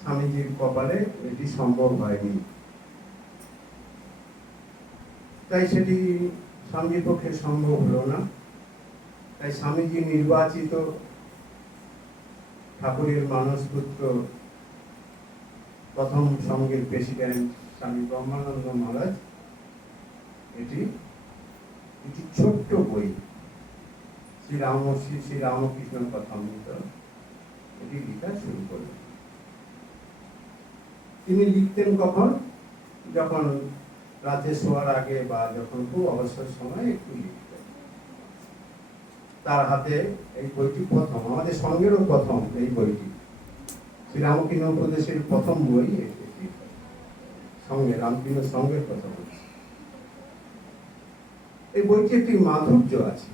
স্বামীজির কপালে এটি সম্ভব হয়নি। তাই সেটি স্বামীজির পক্ষে সম্ভব হলো না। তাই স্বামীজি নির্বাচিত ঠাকুরের মানসপুত্র প্রথম সঙ্গের প্রেসিডেন্ট স্বামী ব্রহ্মানন্দ মহারাজ। এটি একটি ছোট্ট বই। শ্রী রাম শ্রী শ্রী রামকৃষ্ণ কথামৃত এটি লেখা শুরু করলেন। তিনি লিখতেন কখন? যখন রাতে শোয়ার আগে বা যখন খুব অবসর সময় একটু লিখতেন। তার হাতে এই বইটি প্রথম, আমাদের সঙ্গেরও প্রথম এই বইটি। শ্রী রামকৃষ্ণ উপদেশের প্রথম বই সঙ্গে, রামকৃষ্ণ সঙ্গের বলছি এই বইটি একটি মাধুর্য আছে।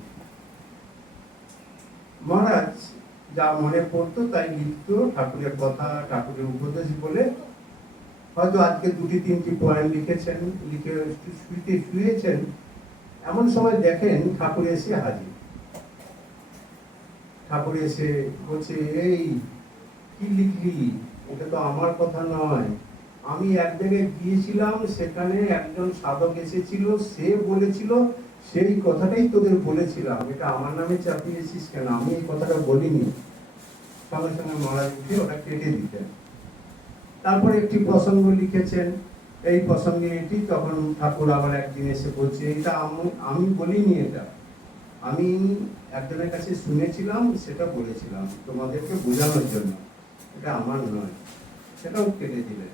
মহারাজ যা মনে পড়তো তাই লিখতো, ঠাকুরের কথা, ঠাকুরের উপদেশ বলে হয়তো আজকে দুটি, তিনটি পয়েন্ট লিখেছেন, লিখে শুইতে শুয়েছেন, এমন সময় দেখেন ঠাকুর এসে হাজির। ঠাকুর এসে বলছে, এই, কি লিখলি? এটা তো আমার কথা নয়। আমি এক জায়গায় গিয়েছিলাম, সেখানে একজন সাধক এসেছিল, সে বলেছিল, সেই কথাটাই তোদের বলেছিলাম। এটা আমার নামে চাপিয়েছিস কেন? আমি এই কথাটা বলিনি। সঙ্গে সঙ্গে মহারাজ উঠে ওটা কেটে দিতেন। তারপরে একটি প্রসঙ্গ লিখেছেন। এই প্রসঙ্গে এটি তখন ঠাকুর আবার একদিন এসে বলছে, এটা আমি আমি বলিনি এটা। আমি একজনের কাছে শুনেছিলাম, সেটা বলেছিলাম তোমাদেরকে বোঝানোর জন্য। এটা আমার নয়। সেটাও কেটে দিলেন।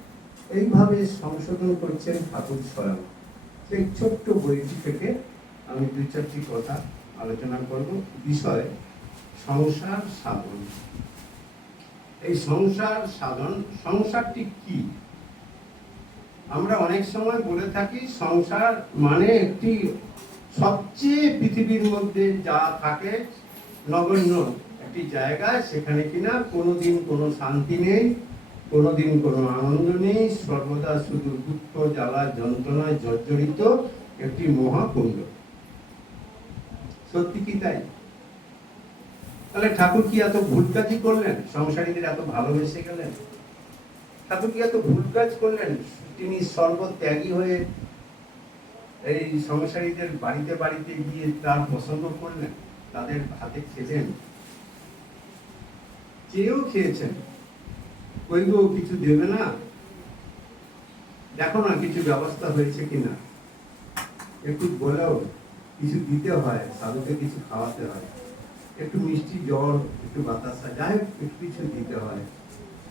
এইভাবে সংশোধন করছেন ঠাকুর স্বয়ং। সেই ছোট্ট বইটি থেকে আমি দুই চারটি কথা আলোচনা করব। বিষয়, সংসার, সাধন। এই সংসার সাধন, সংসারটি কি? আমরা অনেক সময় বলে থাকি, সংসার মানে একটি সবচেয়ে পৃথিবীর মধ্যে যা থাকে, নগণ্য একটি জায়গা, সেখানে কিনা কোনোদিন কোনো শান্তি নেই, কোনোদিন কোনো আনন্দ নেই, সর্বদা শুধু দুঃখ, জ্বালা, যন্ত্রণায় জর্জরিত একটি মহাকুণ্ড। সত্যি কি তাই? তাহলে ঠাকুর কি এত ভুল কাজই করলেন? সংসারীদের এত ভালোবেসে গেলেন? ঠাকুর কি এত ভুল কাজ করলেন? তিনি সর্বত্যাগী হয়ে এই সংসারীদের বাড়িতে বাড়িতে গিয়ে তার পছন্দ করলেন, তাদের হাতে খেলেন। চেয়েও খেয়েছেন। কই গো, কিছু দেবে না? দেখো না কিছু ব্যবস্থা হয়েছে কিনা। একটু বলেও কিছু দিতে হয়, সাধুকে কিছু খাওয়াতে হয়। একটু মিষ্টি জল, একটু বাতাসা, যাই একটু কিছু দিতে হয়,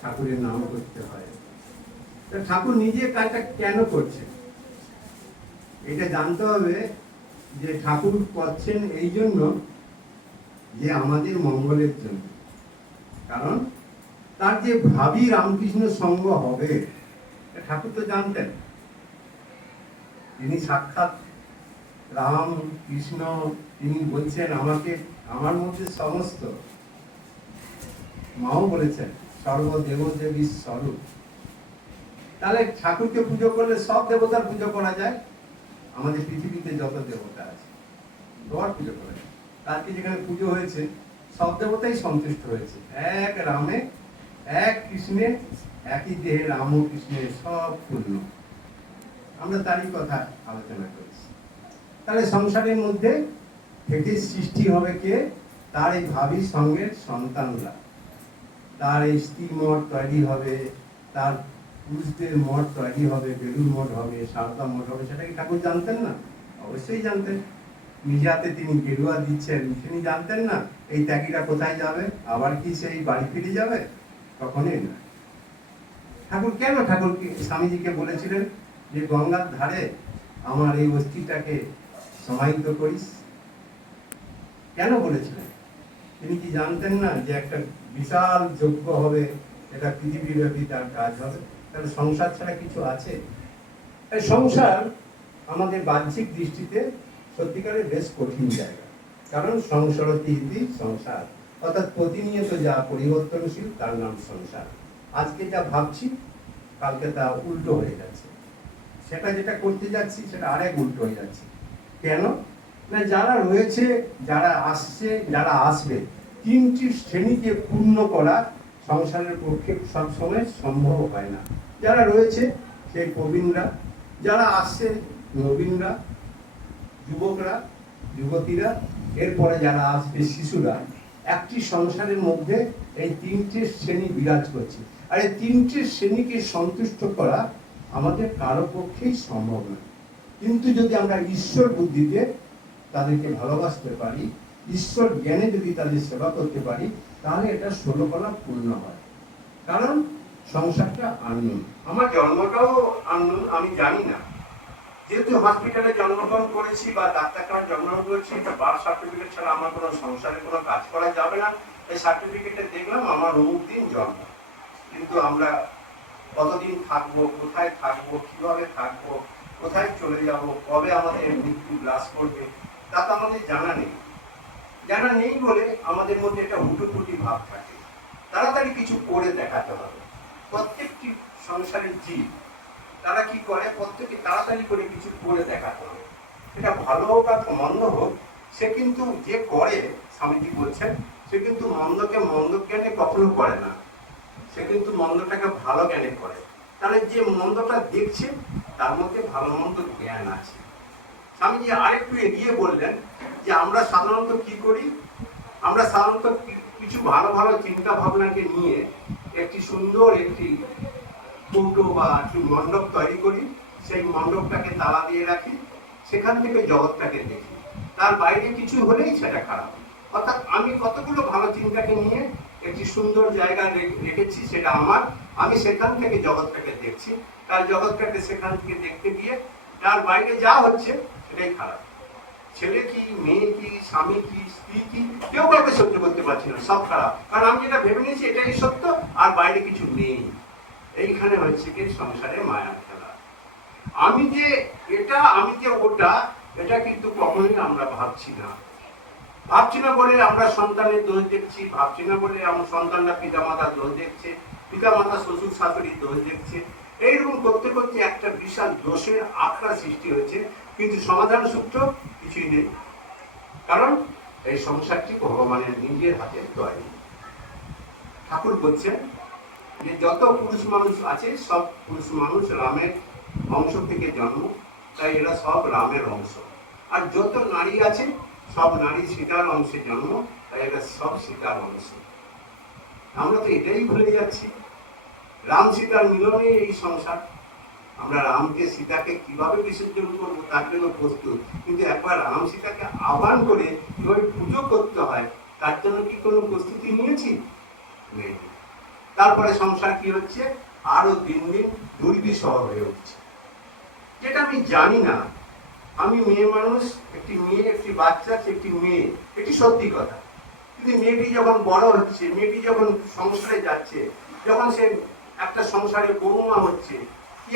ঠাকুরের নাম করতে হয়। তা ঠাকুর নিজে কাজটা কেন করছে এটা জানতে হবে যে ঠাকুর করছেন এই জন্য যে আমাদের মঙ্গলের জন্য। কারণ তার যে ভাবি রামকৃষ্ণ সঙ্গ হবে ঠাকুর তো জানতেন। তিনি সাক্ষাৎ রাম, কৃষ্ণ, তিনি বলছেন আমাকে, আমার মধ্যে সমস্ত। মাও বলেছেন সর্বদেব দেবী স্বরূপ। তাহলে ঠাকুরকে পুজো করলে সব দেবতার পুজো করা যায়? আমাদের পৃথিবীতে যত দেবতা আছে, সবার পুজো করা যায়। কালকে যেখানে পুজো হয়েছে, সব দেবতাই সন্তুষ্ট হয়েছে। এক রামে, এক কৃষ্ণে, একই দেহে রাম ও কৃষ্ণের সব পূর্ণ। আমরা তারই কথা আলোচনা করছি। তাহলে সংসারের মধ্যে থেকে সৃষ্টি হবে কে? তার এই ভাবি সঙ্গে সন্তানরা। তার এই স্ত্রী মঠ তৈরি হবে, তার পুরুষদের মঠ তৈরি হবে বেলুর মঠ হবে, সারদা মঠ হবে, সেটা কি ঠাকুর জানতেন না? অবশ্যই জানতেন। নিজে হাতে তিনি গেরুয়া দিচ্ছেন, তিনি জানতেন না এই ত্যাগীরা কোথায় যাবে? আবার কি সেই বাড়ি ফিরে যাবে? কখনই না। ঠাকুর কেন ঠাকুর স্বামীজিকে বলেছিলেন যে গঙ্গার ধারে আমার এই অস্থিটাকে সমাহিত করিস। কেন বলেছিলেন? তিনি কি জানতেন না যে একটা বিশাল যজ্ঞ হবে, এটা পৃথিবীব্যাপী তার কাজ হবে? তাহলে সংসার ছাড়া কিছু আছে? তাই সংসার আমাদের বাহ্যিক দৃষ্টিতে সত্যিকারের বেশ কঠিন জায়গা। কারণ সংসারতি ইতি সংসার। অর্থাৎ প্রতিনিয়ত যা পরিবর্তনশীল, তার নাম সংসার। আজকে যা ভাবছি, কালকে তা উল্টো হয়ে যাচ্ছে। সেটা যেটা করতে যাচ্ছি, সেটা আরেক উল্টো হয়ে যাচ্ছে। কেন? না, যারা রয়েছে, যারা আসছে, যারা আসবে, তিনটি শ্রেণীকে পূর্ণ করা সংসারের পক্ষে সবসময় সম্ভব হয় না। যারা রয়েছে, সেই প্রবীণরা, যারা আসছে, নবীনরা, যুবকরা, যুবতীরা, এরপরে যারা আসবে, শিশুরা, একটি সংসারের মধ্যে এই তিনটে শ্রেণি বিরাজ করছে। আর এই তিনটে শ্রেণীকে সন্তুষ্ট করা আমাদের কারও পক্ষেই সম্ভব নয়। কিন্তু যদি আমরা ঈশ্বর বুদ্ধিতে তাদেরকে ভালোবাসতে পারি, ঈশ্বর জ্ঞানে যদি তাদের সেবা করতে পারি, তাহলে এটা ষোলকলা পূর্ণ হয়। কারণ সংসারটা আনন্দ। আমার জন্মটাও আনন্দ, আমি জানি না। যেহেতু হসপিটালে জন্মগ্রহণ করেছি বা ডাক্তার কার্ড জন্মগ্রহণ করেছি এটা বার্থ সার্টিফিকেট ছাড়া আমার কোনো সংসারে কোনো কাজ করা যাবে না। এই সার্টিফিকেটে দেখলাম আমার অমুক দিন জন্ম। কিন্তু আমরা কতদিন থাকব, কোথায় থাকব, কীভাবে থাকব কোথায় চলে যাব, কবে আমাদের মৃত্যু গ্রাস করবে, তা তো আমাদের জানা নেই। জানা নেই বলে আমাদের মধ্যে একটা হুটোপুটি ভাব থাকে। তাড়াতাড়ি কিছু করে দেখাতে হবে। প্রত্যেকটি সংসারের জীব, তারা কি করে? প্রত্যেকে তাড়াতাড়ি করে কিছু করে দেখাতে হবে। এটা ভালো হোক আর মন্দ হোক, সে কিন্তু যে করে, স্বামীজি বলছেন, সে কিন্তু মন্দকে মন্দ জ্ঞানে কখনো করে না। সে কিন্তু মন্দটাকে ভালো জ্ঞানে করে। তাহলে যে মন্দটা দেখছে তার মধ্যে ভালো মন্দ জ্ঞান আছে। স্বামীজি আরেকটু এগিয়ে বললেন যে, আমরা সাধারণত কি করি? আমরা সাধারণত কিছু ভালো ভালো চিন্তা ভাবনাকে নিয়ে একটি সুন্দর একটি কৌটো বা একটি মণ্ডপ তৈরি করি। সেই মণ্ডপটাকে তালা দিয়ে রাখি। সেখান থেকে জগৎটাকে দেখি। তার বাইরে কিছু হলেই সেটা খারাপ। অর্থাৎ আমি কতগুলো ভালো চিন্তাকে নিয়ে একটি সুন্দর জায়গা রেখেছি, সেটা আমার আমি সেখান থেকে জগৎটাকে দেখছি, তার জগৎটাকে সেখান থেকে দেখতে গিয়ে তার বাইরে যা হচ্ছে সেটাই খারাপ। ছেলে কি, মেয়ে কি, স্বামী কি, স্ত্রী কি, কেউ কাউকে সহ্য করতে পারছি না, সব খারাপ। কারণ আমি যেটা ভেবে নিয়েছি, এটাই সত্য, আর বাইরে কিছু নেই। এইখানে হচ্ছে কি সংসারে মায়া খেলা। আমি যে এটা, আমি যে ওটা, এটা কিন্তু কখনোই আমরা ভাবছি না। ভাবছি না বলে আমরা সন্তানের দোষ দেখছি, ভাবছি না বলে আমার সন্তানরা পিতামাতার দোষ দেখছে পিতামাতা শ্বশুর শাশুড়ির দোষ দেখছে। এইরকম করতে করতে একটা বিশাল দোষের আখড়া সৃষ্টি হয়েছে। কিন্তু সমাধান সূত্র কিছুই নেই। কারণ এই সংসারটি ভগবানের নিজের হাতে তৈরি। ঠাকুর বলছেন যে যত পুরুষ মানুষ আছে, সব পুরুষ মানুষ রামের অংশ থেকে জন্ম, তাই এরা সব রামের অংশ। আর যত নারী আছে, সব নারী সীতার অংশে জন্ম, তাই এরা সব সীতার অংশ। আমরা তো এটাই ভুলে যাচ্ছি। রাম সীতার মিলনে এই সংসার। আমরা রামকে, সীতাকে কীভাবে বিসর্জন করব তার জন্য প্রস্তুত। কিন্তু একবার রাম সীতাকে আহ্বান করে কীভাবে পুজো করতে হয়, তার জন্য কি কোনো প্রস্তুতি নিয়েছি? তারপরে সংসার কি হচ্ছে? আরও দিন দিন দুর্বিষহ হয়ে উঠছে। যেটা আমি জানি না, আমি মেয়ে মানুষ, একটি মেয়ে, একটি বাচ্চা, একটি মেয়ে, এটি সত্যি কথা। কিন্তু মেয়েটি যখন বড় হচ্ছে, মেয়েটি যখন সংসারে যাচ্ছে, যখন সে একটা সংসারে বৌমা হচ্ছে